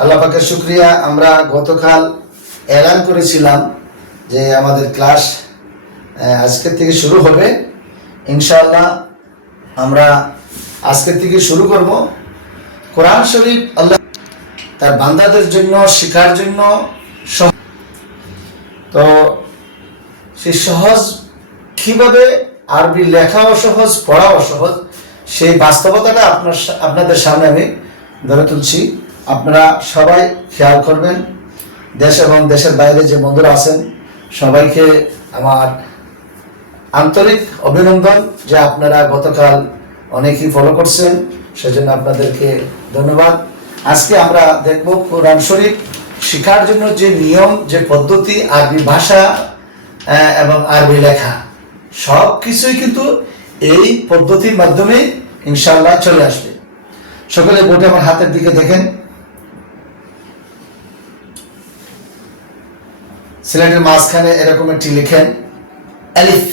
আল্লাহ পাকের শুক্রিয়া। আমরা গতকাল এলান করেছিলাম যে আমাদের ক্লাস আজকের থেকে শুরু হবে। ইনশাআল্লাহ আমরা আজকের থেকে শুরু করব। কোরআন শরীফ আল্লাহ তার বান্দাদের জন্য, শেখার জন্য তো সে সহজ কীভাবে আরবি লেখাও সহজ, পড়াও সহজ, সেই বাস্তবতাটা আপনার আপনাদের সামনে আমি ধরে তুলছি। আপনারা সবাই খেয়াল করবেন, দেশ এবং দেশের বাইরে যে বন্ধুরা আছেন, সবাইকে আমার আন্তরিক অভিনন্দন যে আপনারা গতকাল অনেকেই ফলো করছেন, সেজন্য আপনাদেরকে ধন্যবাদ। আজকে আমরা দেখব কোরআন শরীফ শেখার জন্য যে নিয়ম, যে পদ্ধতি, আরবি ভাষা এবং আরবি লেখা। সব কিছুই কিন্তু এই পদ্ধতির মাধ্যমে ইনশাল্লাহ চলে আসবে। সকলে বোর্ডে আমার হাতের দিকে দেখেন। সিলেটের মাঝখানে এরকম একটি লিখেন আলিফ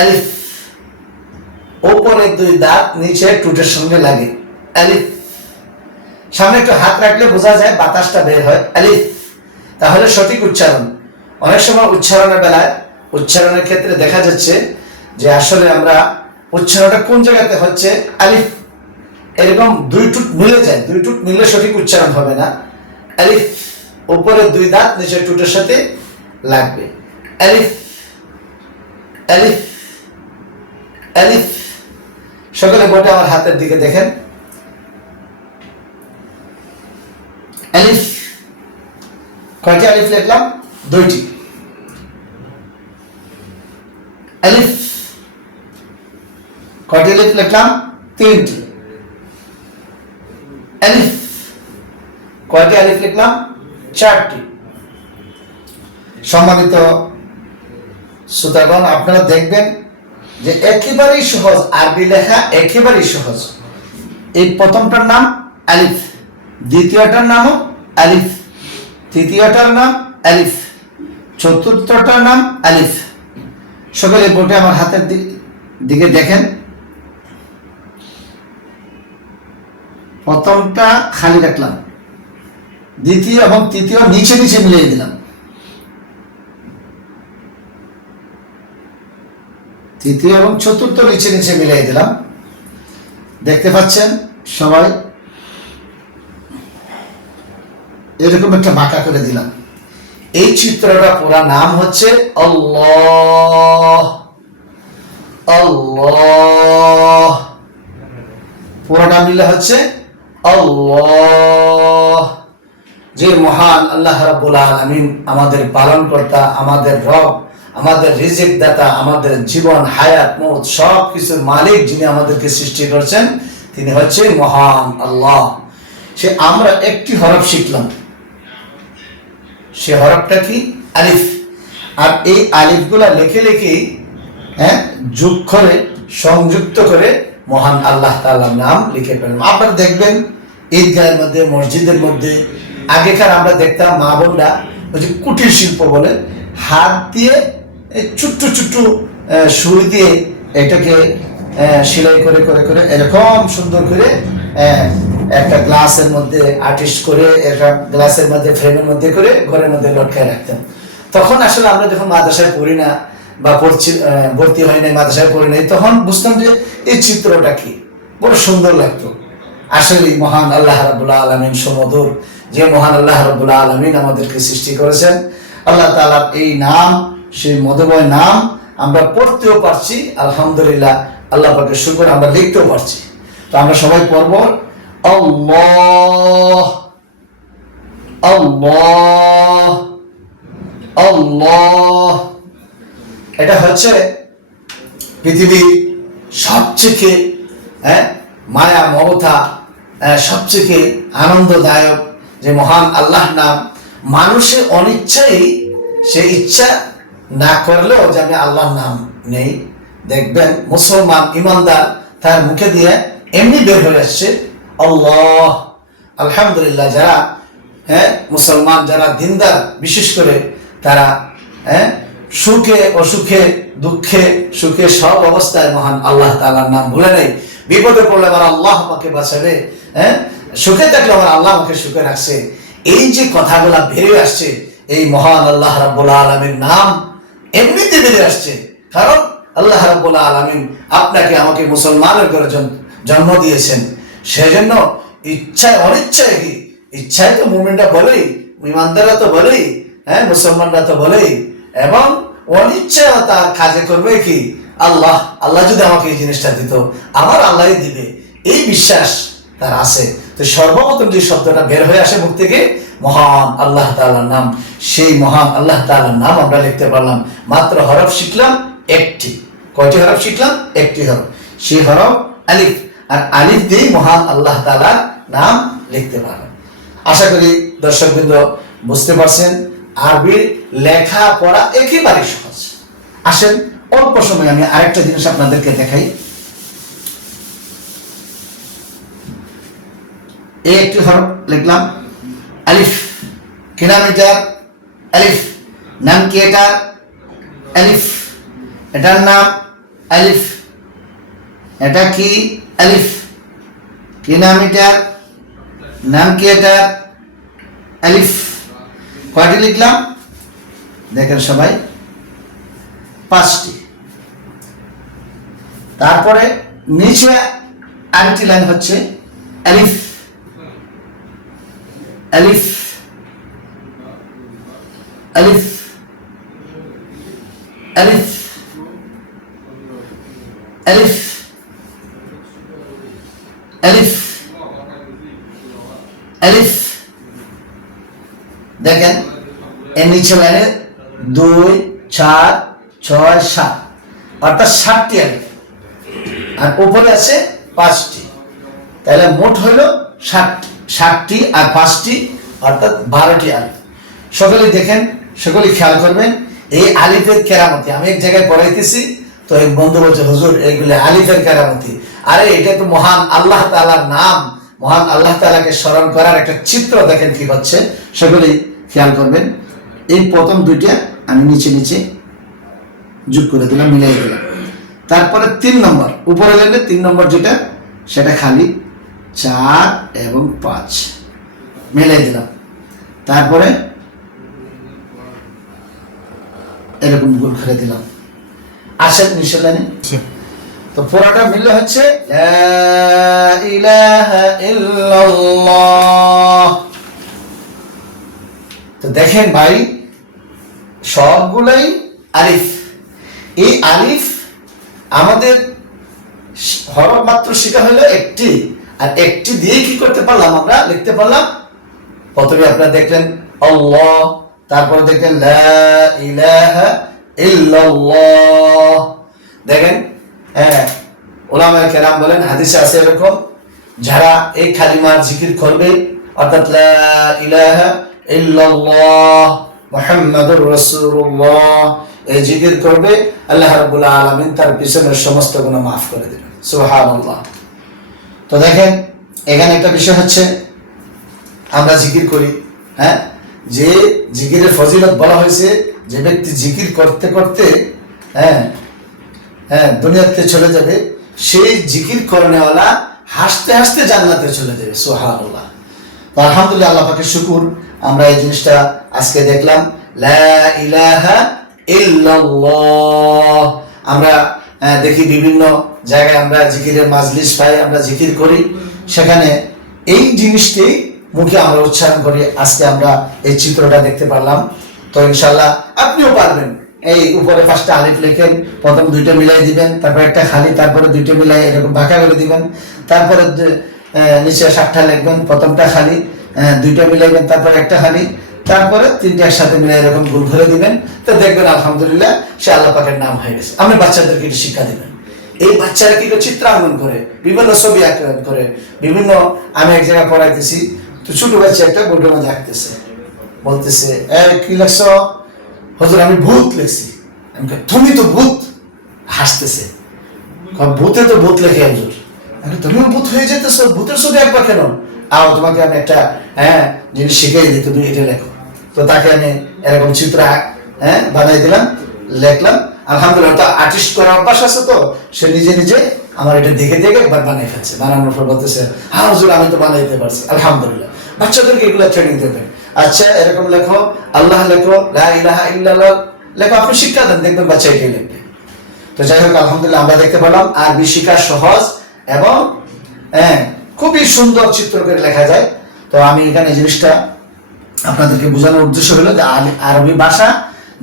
আলিফ ওপরে দুই দাঁত, নিচে টুটের সঙ্গে লাগে আলিফ সামনে একটু হাত রাখলে বোঝা যায় বাতাসটা বের হয় আলিফ তাহলে সঠিক উচ্চারণ। অনেক সময় উচ্চারণের বেলায়, উচ্চারণের ক্ষেত্রে দেখা যাচ্ছে যে আসলে আমরা উচ্চারণটা কোন জায়গাতে হচ্ছে আলিফ এরকম দুই টুট মিলে যায়, দুই টুট মিলে সঠিক উচ্চারণ হবে না আলিফ উপরে দুই দাঁত নিচে টুটের সাথে লাগবে। আলিফ আলিফ আলিফ সকলে বটে আমার হাতের দিকে দেখেন। আলিফ কয়টি আলিফ লিখলাম? দুইটি। আলিফ কয়টি আলিফ লিখলাম? তিনটি। আলিফ কয়টি আলিফ লিখলাম? চারটি। সম্মানিত শ্রোতাগণ, আপনারা দেখবেন যে একেবারেই সহজ আরবি লেখা, একেবারেই সহজ। এই প্রথমটার নাম আলিফ, দ্বিতীয়টার নামও আলিফ, তৃতীয়টার নাম আলিফ, চতুর্থটার নাম আলিফ। সকলে বোর্ডে আমার হাতের দিকে দেখেন। প্রথমটা খালি রাখলাম। দ্বিতীয় এবং তৃতীয় নিচে নিচে মিলিয়ে দিলাম। তৃতীয় এবং চতুর্থ নিচে নিচে মিলিয়ে দিলাম। দেখতে পাচ্ছেন সবাই? এরকম একটা বাঁকা করে দিলাম। এই চিত্রটা পুরা নাম হচ্ছে আল্লাহ। পুরো নাম নিলে হচ্ছে আল্লাহ। যে মহান আল্লাহ রাব্বুল আলামিন আমাদের পালনকর্তা, আমাদের রব, আমাদের রিজিক দাতা আমাদের জীবন, হায়াত, মৌত সব কিছুর মালিক যিনি আমাদেরকে সৃষ্টি করেছেন, তিনি হচ্ছে মহান আল্লাহ। সে আমরা একটি হরফ শিখলাম। সে হরফটা কি? আলিফ। আর এই আলিফগুলা লিখে লিখেই হ্যাঁ যোগ করে, সংযুক্ত করে মহান আল্লাহ তাআলার নাম লিখে ফেললাম। আপনারা দেখবেন ঈদগাহের মধ্যে, মসজিদের মধ্যে আগেকার আমরা দেখতাম মা বোনরা ওই যে কুটির শিল্প বলে, হাত দিয়ে ছোট্ট ছোট্ট সুই দিয়ে এটাকে সেলাই করে করে করে এরকম সুন্দর করে একটা গ্লাসের মধ্যে আর্টিস্ট করে, একটা গ্লাসের মধ্যে ফ্রেমের মধ্যে করে ঘরের মধ্যে লটকায় রাখতাম। তখন আসলে আমরা যখন মাদ্রাসায় পড়ি না বা পড়ছি ভর্তি হয় নাই, মাদ্রাসায় পড়ি নাই, তখন বুঝতাম যে এই চিত্রটা কি? বড় সুন্দর লাগতো। আসলে মহান আল্লাহ রাবুল্লাহ আলমিন সমদুর যে মহান আল্লাহ রাবুল্লাহ আলমিন আমাদেরকে সৃষ্টি করেছেন, আল্লাহ তালার এই নাম, সেই মধুময় নাম আমরা পড়তেও পারছি, আলহামদুলিল্লাহ আল্লাহ পাকে শুকর আমরা লিখতেও পারছি। তো আমরা সবাই পড়ব, আল্লাহ আল্লাহ আল্লাহ। এটা হচ্ছে পৃথিবীর সবচেয়ে হ্যাঁ মায়া, মমতা সবচেয়ে আনন্দদায়ক যে মহান আল্লাহ নাম, মানুষের অনিচ্ছাই সে ইচ্ছা না করলেও যে আল্লাহর নাম নেই। দেখবেন মুসলমান ইমানদার তার মুখে দিয়ে এমনি বের হয়ে আসছে, আল্লাহ! আলহামদুলিল্লাহ যারা হ্যাঁ মুসলমান যারা দিনদার, বিশেষ করে তারা হ্যাঁ সুখে, অসুখে, দুঃখে, সুখে সব অবস্থায় মহান আল্লাহ তাআলার নাম ভুলে নেই। বিপদে পড়লে আমার আল্লাহ আমাকে বাঁচাবে হ্যাঁ সুখে থাকলে আমার আল্লাহ আমাকে সুখে রাখছে। এই যে কথাগুলা বেরিয়ে আসছে, এই মহান আল্লাহ রাব্বুল আলমীর নাম এমনিতে বেরিয়ে আসছে। কারণ আল্লাহ রাব্বুল আলমিন আপনাকে আমাকে মুসলমানের করে জন্ম দিয়েছেন। সেজন্য ইচ্ছায় অনিচ্ছায় কি? ইচ্ছায় তো মুভমেন্টটা বলেই, ইমানদাররা তো বলেই হ্যাঁ মুসলমানরা তো বলেই। এবং অনিচ্ছায় তার কাজে করবে কি? আল্লাহ আল্লাহ যদি আমাকে এই জিনিসটা দিত, আমার আল্লাহই দিবে। এই বিশ্বাস তার আছে। তো সর্বপ্রথম যে শব্দটা বের হয়ে আসে মুখ থেকে, মহান আল্লাহ তালার নাম। সেই মহান আল্লাহ তালার নাম আমরা লিখতে পারলাম। মাত্র হরফ শিখলাম, একটি। কয়টি হরফ শিখলাম? একটি হরফ। সেই হরফ আলিফ। আর আলিফ দিয়ে মহান আল্লাহ তালার নাম লিখতে পারলাম। আশা করি দর্শকবৃন্দ বুঝতে পারছেন, আরবির লেখা পড়া একেবারে সহজ। আসেন, অল্প সময় আমি আরেকটা জিনিস আপনাদেরকে দেখাই। এই একটি হরফ লিখলাম। আলিফ কি নাম আলিফ। নাম কি এটার? আলিফ। এটার নাম আলিফ। এটা কি আলিফ? কি নাম এটার নাম কি এটার? আলিফ। কয়টি লিখলাম? দেখেন সবাই। পাঁচটি। তারপরে নিচে আরেকটি লাইন হচ্ছে আলিফ। আলিফ আলিফ আলিফ আলিফ আলিফ আলিফ দেখেন, এর নিচে লাইনে দুই, চার, ছয়, সাত। অর্থাৎ সাতটি আলিফ আর উপরে আছে পাঁচটি। তাহলে মোট হইল ষাটটি। ষাটটি আর পাঁচটি, অর্থাৎ বারোটি আলিফ। সকলেই দেখেন, সকলেই খেয়াল করবেন, এই আলিফের কেরামতি। আমি এক জায়গায় পড়াইতেছি, তো এক বন্ধু বলছে, হুজুর এইগুলো আলিফের কেরামতি। আরে, এটা তো মহান আল্লাহ তাআলার নাম। মহান আল্লাহ তাআলাকে স্মরণ করার একটা চিত্র দেখেন কি হচ্ছে। সকলেই খেয়াল করবেন। এই প্রথম দুইটা আমি নিচে নিচে যোগ করে দিলাম মিলাই দিলাম। তারপরে তিন নম্বর উপরে লাইনে তিন নম্বর যেটা, সেটা খালি। চার এবং পাঁচ। মেলে দিলাম। তারপরে এরকম গোল করে দিলাম। আসেন লাইনে তো পুরাটা মিললে হচ্ছে তো দেখেন ভাই সবগুলাই আলিফ। এই আলিফ আমাদের হরফ মাত্র শেখা হলো একটি। আর একটি দিয়ে কি করতে পারলাম আমরা? লিখতে পারলাম। প্রথমে আপনারা দেখলেন আল্লাহ, তারপরে দেখলেন দেখেন হ্যাঁ ওলামায়ে কেরাম বলেন, হাদিসে আছে এরকম, যারা এই কালিমার জিকির করবে, অর্থাৎ মুহাম্মাদুর রাসূলুল্লাহ, এই জিকির করবে, আল্লাহ রাব্বুল আলামিন তার পিছনের সমস্ত গুনাহ মাফ করে দেবেন। সুবহানাল্লাহ। তো দেখেন, এখানে একটা বিষয় হচ্ছে, আমরা জিকির করি হ্যাঁ? যে জিকিরের ফজিলত বলা হয়েছে, যে ব্যক্তি জিকির করতে করতে হ্যাঁ হ্যাঁ দুনিয়াতে চলে যাবে, সেই জিকির করনেওয়ালা হাসতে হাসতে জান্নাতে চলে যাবে সোহানুল্লাহ তো আলহামদুলিল্লাহ আল্লাহ পাকের শুকুর, আমরা এই জিনিসটা আজকে দেখলাম। লা ইলাহা আমরা দেখি বিভিন্ন জায়গায় আমরা জিকিরের মাজলিস পাই, আমরা জিকির করি। সেখানে এই জিনিসটি মুখে আমরা উচ্চারণ করি। আজকে আমরা এই চিত্রটা দেখতে পারলাম। তো ইনশাল্লাহ আপনিও পারবেন। এই উপরে পাঁচটা আলিফ লেখেন প্রথম দুইটা মিলাই দিবেন, তারপর একটা খালি, তারপরে দুইটা মিলাই এরকম বাঁকা করে দিবেন। তারপরে নিচে সাতটা লিখবেন, প্রথমটা খালি দুইটা মিলাইবেন, তারপর একটা খালি, তারপরে তিনটা একসাথে মিলাই এরকম ভুল করে দিবেন। তো দেখবেন আলহামদুলিল্লাহ, সে আল্লাহ পাকের নাম হয়ে গেছে। আপনি বাচ্চাদেরকে শিক্ষা দিবেন। এই বাচ্চারা কি চিত্রাঙ্কন করে? বিভিন্ন ছবি আঁকন করে। বিভিন্ন, আমি এক জায়গায় পড়াইতেছি, তো ছোট বাচ্চা একটা বোর্ডের মধ্যে আঁকতেছে। বলতেছে কি লেখছ? হজুর, আমি ভূত লিখছি। আমি তুমি তো ভূত? হাসতেছে। ভূতে তো ভূত লেখে, হুজুর। তুমিও ভূত হয়ে যেতেছো, ভূতের ছবি একবার কেন? আর তোমাকে আমি একটা হ্যাঁ জিনিস শিখিয়ে দিই, তুমি এটা লেখো। তো তাকে আমি এরকম চিত্র হ্যাঁ বানাই দিলাম, লেখলাম। আলহামদুলিল্লাহ, তো আর্টিস্ট করার অভ্যাস আছে তো, সে নিজে নিজে আমার এটা দেখে দেখে একবার বানিয়ে ফেলছে। বানানোর পর বলতেছে হ্যাঁ হুজুর, আমি তো পারছি। আলহামদুলিল্লাহ। বাচ্চাদেরকে এগুলো ট্রেনিং দেবেন আচ্ছা এরকম লেখো, আল্লাহ লেখো লেখো, আপনি শিক্ষা দেন, দেখবেন বাচ্চা এটাই লিখবে। তো যাই হোক, আলহামদুলিল্লাহ, আমরা দেখতে পেলাম, আরবি শিক্ষা সহজ এবং হ্যাঁ খুবই সুন্দর চিত্র করে লেখা যায়। তো আমি এখানে জিনিসটা আপনাদেরকে বোঝানোর উদ্দেশ্য হলো যে আরবি ভাষা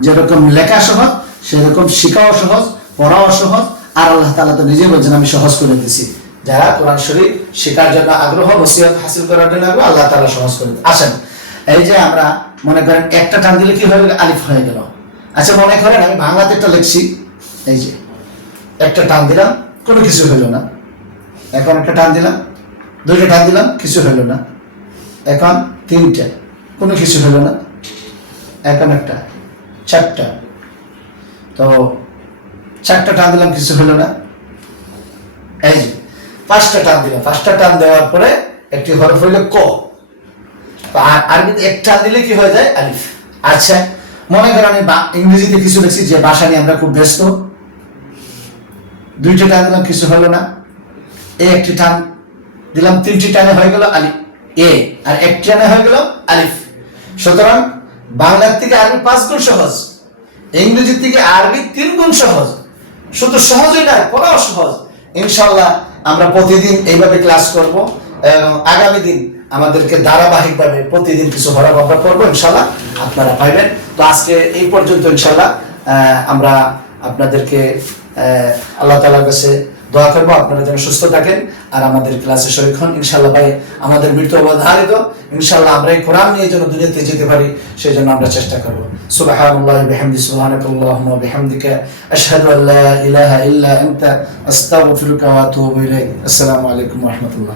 যেরকম লেখা সহজ সেরকম শেখাও সহজ, পড়াও সহজ, আর আল্লাহ তাআলা তো নিজে বলছেন, আমি সহজ করে দিছি যারা কোরআন শরীফ শেখার জন্য আগ্রহ, নসিহত হাসিল করার জন্য আগ্রহ, আল্লাহ তাআলা সহজ করে। আসেন, এই যে আমরা মনে করেন একটা টান দিলে কি হয়ে গেল? আলিফ হয়ে গেল। আচ্ছা মনে করেন আমি বাংলাতে একটা লিখছি, এই যে একটা টান দিলাম, কোনো কিছু হলো না। এখন একটা টান দিলাম, দুইটা টান দিলাম, কিছু হলো না। এখন তিনটা, কোনো কিছু হলো না। এখন একটা, চারটা তো চারটা টান দিলাম, কিছু হলো না। এই যে, পাঁচটা টান দিলাম। পাঁচটা টান দেওয়ার পরে একটি হরফ হইল ক। আর আরবিতে এক টান দিলে কি হয়ে যায়? আলিফ। আচ্ছা মনে করেন আমি ইংরেজিতে কিছু লিখছি যে ভাষা নিয়ে আমরা খুব ব্যস্ত। দুইটা টান দিলাম, কিছু হলো না। এই একটি টান দিলাম, তিনটি টানে হয়ে গেল আলিফ এ, আর একটি টানে হয়ে গেল আলিফ। সুতরাং বাংলার থেকে আরবি পাঁচ গুণ সহজ। ইংরেজির থেকে আরবি তিন গুণ সহজ। শুধু সহজই না পড়াও সহজ। ইনশাল্লাহ আমরা প্রতিদিন এইভাবে ক্লাস করব আগামী দিন আমাদেরকে ধারাবাহিকভাবে প্রতিদিন কিছু ভরা আমরা করব ইনশাল্লাহ আপনারা পাইবেন। তো আজকে এই পর্যন্ত ইনশাল্লাহ আমরা আপনাদেরকে আল্লাহ তালার কাছে দোয়া করব, আপনারা যেন সুস্থ থাকেন। আর আমাদের ক্লাসে শরীর হন ইনশাল্লাহ ভাই, আমাদের মৃত্যু অবধারিত। ইনশাল্লাহ আমরা এই কোরআন নিয়ে যেন দুনিয়াতে যেতে পারি সেই জন্য আমরা চেষ্টা করব। সুবহানাল্লাহ বিহামদি ইলাইক। আসসালামু আলাইকুম ওয়া